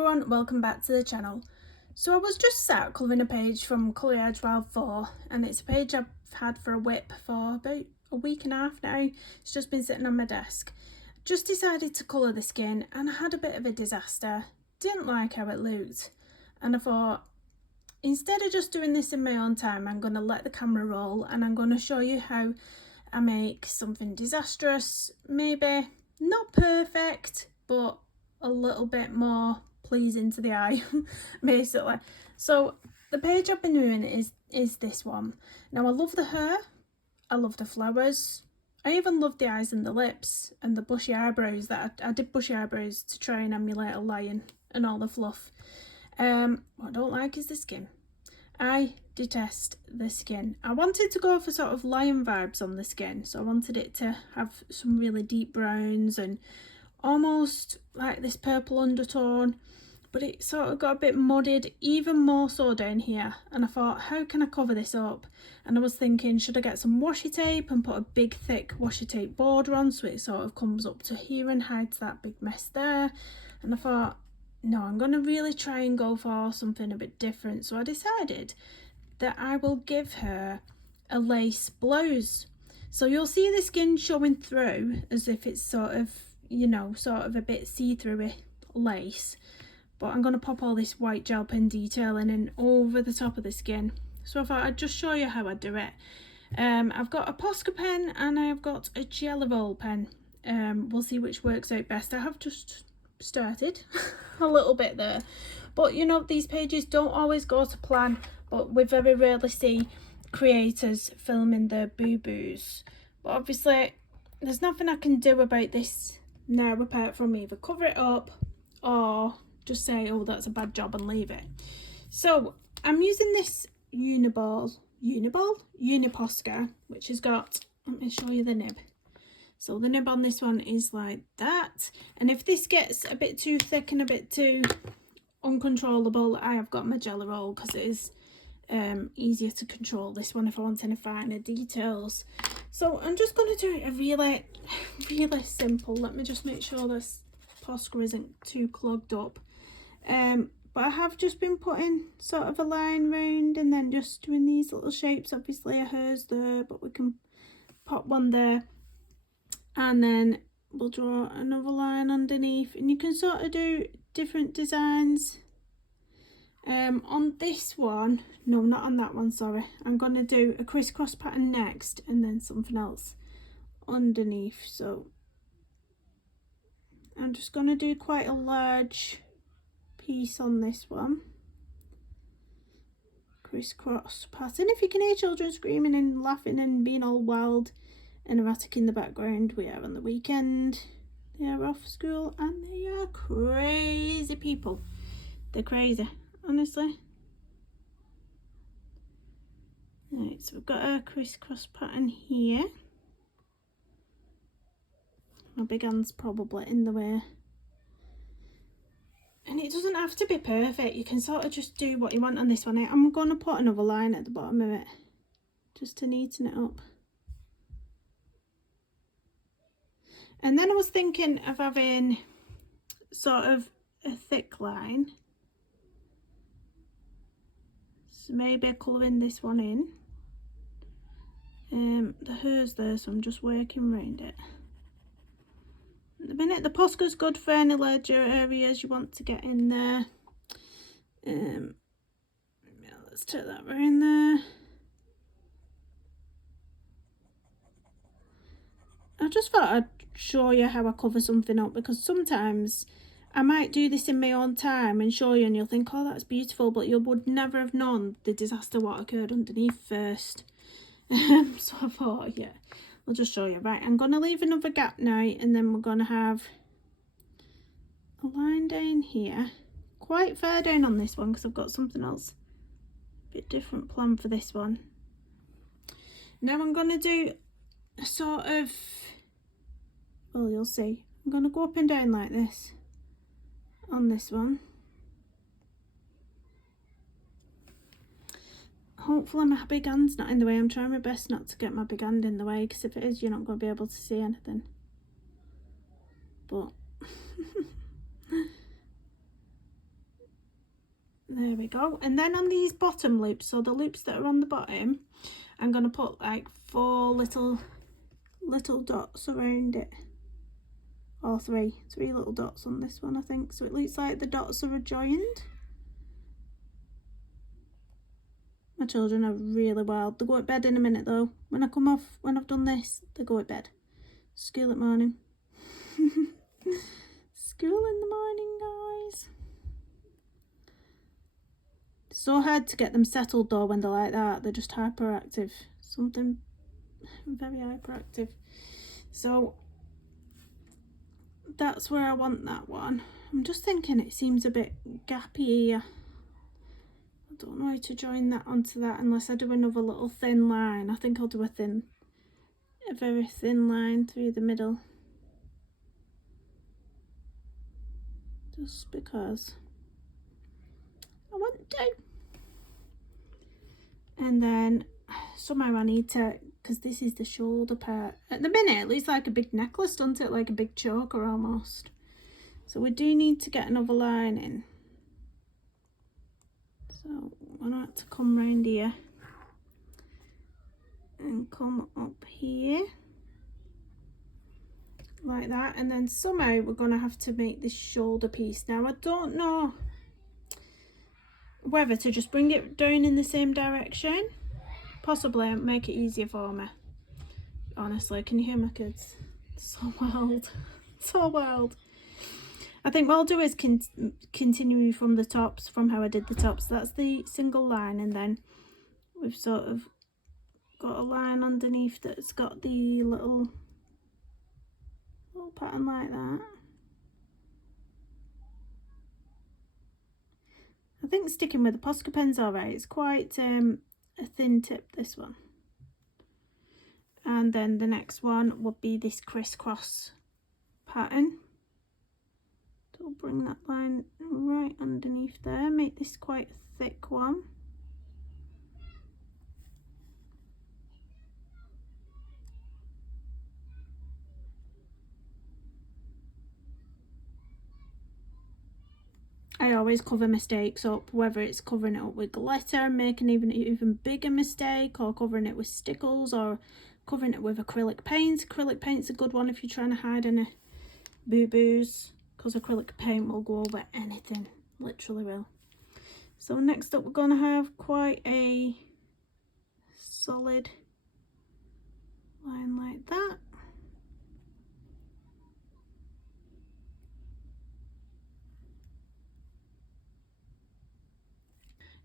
everyone, welcome back to the channel. So I was just sat colouring a page from Colour Wild 4 and it's a page I've had for a whip for about a week and a half now. It's just been sitting on my desk. Just decided to colour the skin and I had a bit of a disaster. Didn't like how it looked and I thought instead of just doing this in my own time, I'm going to let the camera roll and I'm going to show you how I make something disastrous, maybe not perfect but a little bit more pleasing to the eye basically. So the page I've been doing is this one. Now I love the hair, I love the flowers, I even love the eyes and the lips and the bushy eyebrows. That I did bushy eyebrows to try and emulate a lion and all the fluff. What I don't like is the skin. I detest the skin. I wanted to go for sort of lion vibes on the skin, so I wanted it to have some really deep browns and almost like this purple undertone, but it sort of got a bit mudded, even more so down here, and I thought, how can I cover this up? And I was thinking, should I get some washi tape and put a big thick washi tape border on so it sort of comes up to here and hides that big mess there? And I thought, no, I'm going to really try and go for something a bit different, so I decided that I will give her a lace blouse. So you'll see the skin showing through as if it's sort of, you know, sort of a bit see-through lace, but I'm going to pop all this white gel pen detailing in over the top of the skin. So I thought I'd just show you how I do it. I've got a Posca pen and I've got a Jelly Roll pen. We'll see which works out best. I have just started a little bit there, but you know, these pages don't always go to plan, but we very rarely see creators filming their boo-boos. But obviously there's nothing I can do about this now apart from either cover it up or just say, oh, that's a bad job and leave it. So I'm using this Uniposca, which has got, let me show you the nib. So the nib on this one is like that, and if this gets a bit too thick and a bit too uncontrollable, I have got my Jelly Roll because it is easier to control this one if I want any finer details. So I'm just going to do it a really simple. Let me just make sure this Posca isn't too clogged up. But I have just been putting sort of a line round and then just doing these little shapes. Obviously a hair's there, but we can pop one there. And then we'll draw another line underneath. And you can sort of do different designs. On this one, no, not on that one, sorry. I'm going to do a crisscross pattern next and then something else underneath. So I'm just going to do quite a large piece on this one. Crisscross pattern. If you can hear children screaming and laughing and being all wild and erratic in the background, we are on the weekend. They are off school and they are crazy people. They're crazy, honestly. Right, so we've got a crisscross pattern here. My big hand's probably in the way. And it doesn't have to be perfect. You can sort of just do what you want on this one. I'm going to put another line at the bottom of it just to neaten it up. And then I was thinking of having sort of a thick line. So maybe colouring this one in. The hair's there, so I'm just working around it. At the minute, the Posca's good for any larger areas you want to get in there. Yeah, let's take that round there. I just thought I'd show you how I cover something up, because sometimes I might do this in my own time and show you and you'll think, oh, that's beautiful, but you would never have known the disaster what occurred underneath first. So I thought, yeah, I'll just show you. Right, I'm going to leave another gap now and then we're going to have a line down here, quite far down on this one because I've got something else a bit different planned for this one. Now I'm going to do a sort of, well, you'll see, I'm going to go up and down like this on this one. Hopefully my big hand's not in the way. I'm trying my best not to get my big hand in the way, because if it is, you're not going to be able to see anything. But There we go. And then on these bottom loops, so the loops that are on the bottom, I'm going to put like 4 little dots around it. Or three little dots on this one, I think. So it looks like the dots are adjoined. My children are really wild. They go to bed in a minute though. When I come off, when I've done this, they go to bed. School at morning. School in the morning, guys. It's so hard to get them settled though when they're like that. They're just hyperactive. Something very hyperactive. So that's where I want that one. I'm just thinking it seems a bit gappy here. I don't know how to join that onto that unless I do another little thin line. I think I'll do a very thin line through the middle. Just because I want to. And then somehow I need to, because this is the shoulder part. At the minute it looks like a big necklace, doesn't it? Like a big choker almost. So we do need to get another line in. So I want to come round here and come up here like that, and then somehow we're going to have to make this shoulder piece. Now I don't know whether to just bring it down in the same direction, possibly make it easier for me. Honestly, can you hear my kids? So wild. So wild. I think what I'll do is continue from the tops, from how I did the tops. That's the single line, and then we've sort of got a line underneath that's got the little pattern like that. I think sticking with the Posca pen's alright. It's quite a thin tip, this one. And then the next one would be this crisscross pattern. So bring that line right underneath there, make this quite a thick one. I always cover mistakes up, whether it's covering it up with glitter, making even bigger mistake, or covering it with stickles, or covering it with acrylic paint. Acrylic paint's a good one if you're trying to hide any boo-boos, because acrylic paint will go over anything, literally will. So next up we're going to have quite a solid line like that.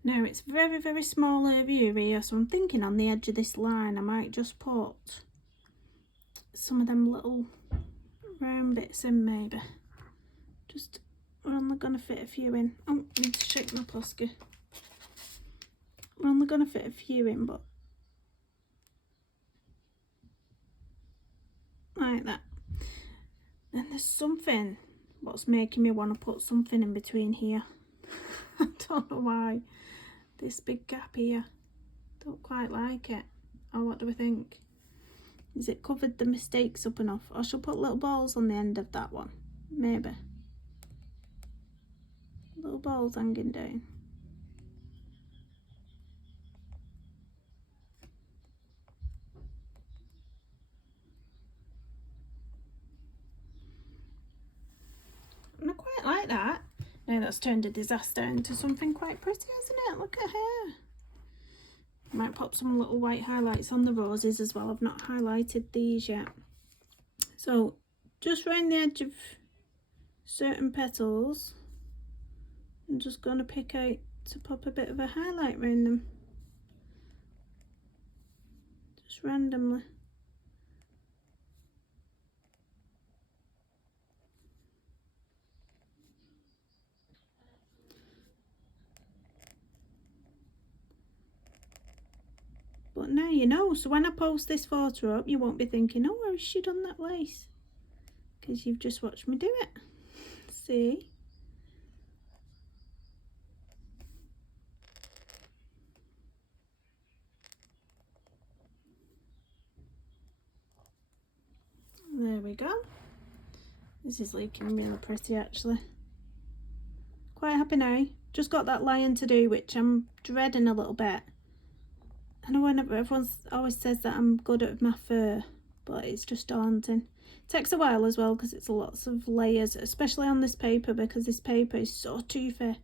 Now it's very, very small over here, so I'm thinking on the edge of this line I might just put some of them little round bits in, maybe. Just, we're only going to fit a few in. Oh, I need to shake my Posca. We're only going to fit a few in, but like that. And there's something what's making me want to put something in between here. I don't know why. This big gap here, don't quite like it. Or what do we think? Is it covered the mistakes up enough? Or should I put little balls on the end of that one? Maybe. Little balls hanging down. And I quite like that. Now that's turned a disaster into something quite pretty, hasn't it? Look at her. I might pop some little white highlights on the roses as well. I've not highlighted these yet. So just round the edge of certain petals, I'm just going to pick out to pop a bit of a highlight around them. Just randomly. But now you know, so when I post this photo up, you won't be thinking, oh, where's she done that lace? Because you've just watched me do it. See? There we go. This is looking really pretty actually. Quite happy now. just got that lion to do, which I'm dreading a little bit. I know everyone always says that I'm good at my fur, but it's just daunting. It takes a while as well because it's lots of layers, especially on this paper, because this paper is so toothy.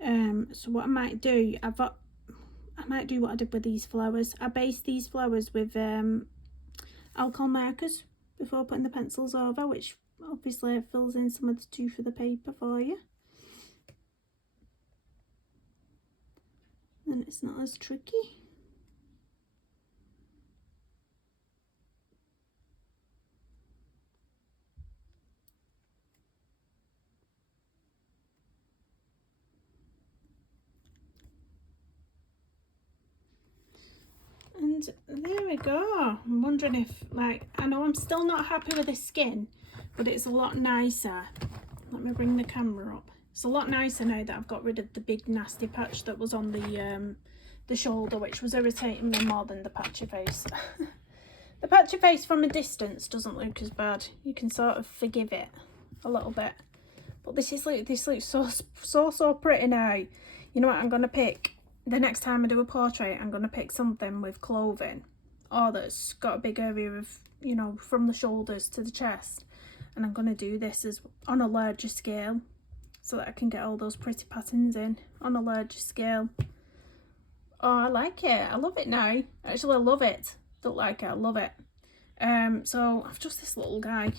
So what I might do, I might do what I did with these flowers. I based these flowers with alcohol markers before putting the pencils over, which obviously fills in some of the tooth of the paper for you. And it's not as tricky. And there we go. I'm wondering if, like, I know I'm still not happy with the skin, but it's a lot nicer. Let me bring the camera up. It's a lot nicer now that I've got rid of the big nasty patch that was on the shoulder, which was irritating me more than the patchy face. The patchy face from a distance doesn't look as bad. You can sort of forgive it a little bit. But this looks so pretty now. You know what I'm gonna pick? The next time I do a portrait, I'm going to pick something with clothing, or that's got a big area of, you know, from the shoulders to the chest. And I'm going to do this as on a larger scale, so that I can get all those pretty patterns in on a larger scale. Oh, I like it. I love it now. Actually, I love it. Don't like it. I love it. So I've just this little guy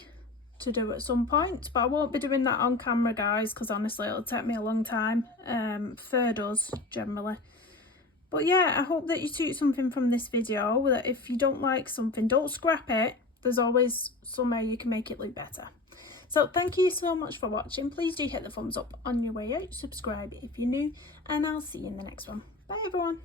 to do at some point, but I won't be doing that on camera, guys, because honestly it'll take me a long time. Fur does generally. But yeah, I hope that you took something from this video, that if you don't like something, don't scrap it. There's always somewhere you can make it look better. So thank you so much for watching. Please do hit the thumbs up on your way out, subscribe if you're new, and I'll see you in the next one. Bye everyone.